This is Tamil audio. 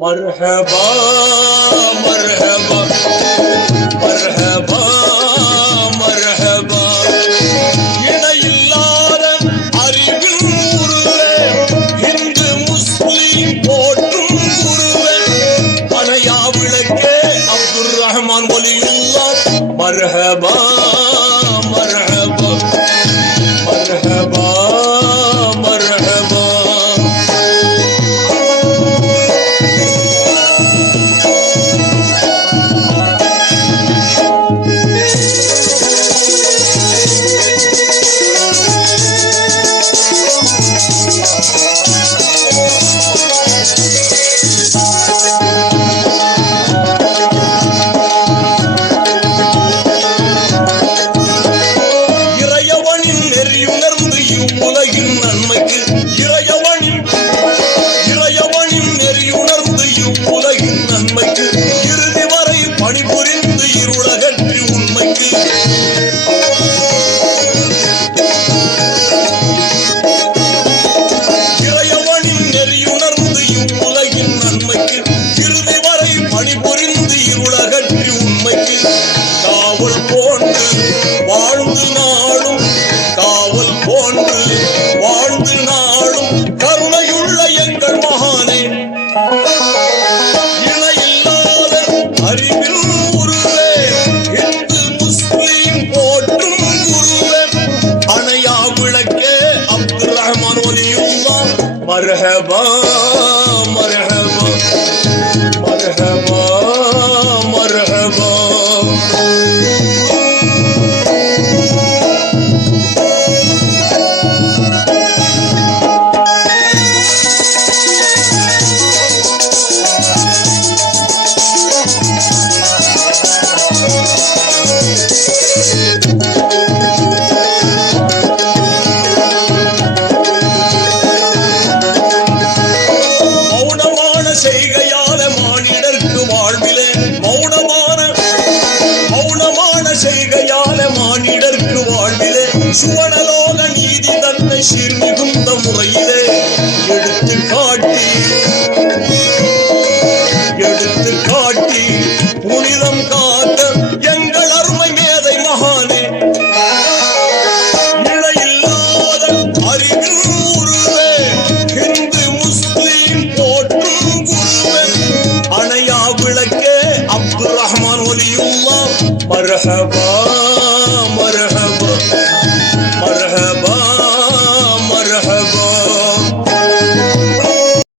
مرحبا مرحبا مرحبا مرحبا இணையில்லாத அறிவின் உருவே இந்து முஸ்லிம் போற்றும் குருவே அணையா விளக்கே அப்துல் ரஹ்மான் ஒலியுல்லா மர்ஹபா மர்ஹபா மர்ஹபா மர்ஹபா சுவனலோக நீதி தன்னை சீர்மிகுந்த முறையிலே எடுத்து காட்டி எடுத்து காட்டி புனிதம் காத்த எங்கள் அருமை மேதை மகானே. இணையில்லாத அறிவில் உருவே இந்து முஸ்லீம் போற்றும் குருவே. அணையா விளக்கே அப்துல் ரஹ்மான் ஒலியுல்லா மர்ஹபா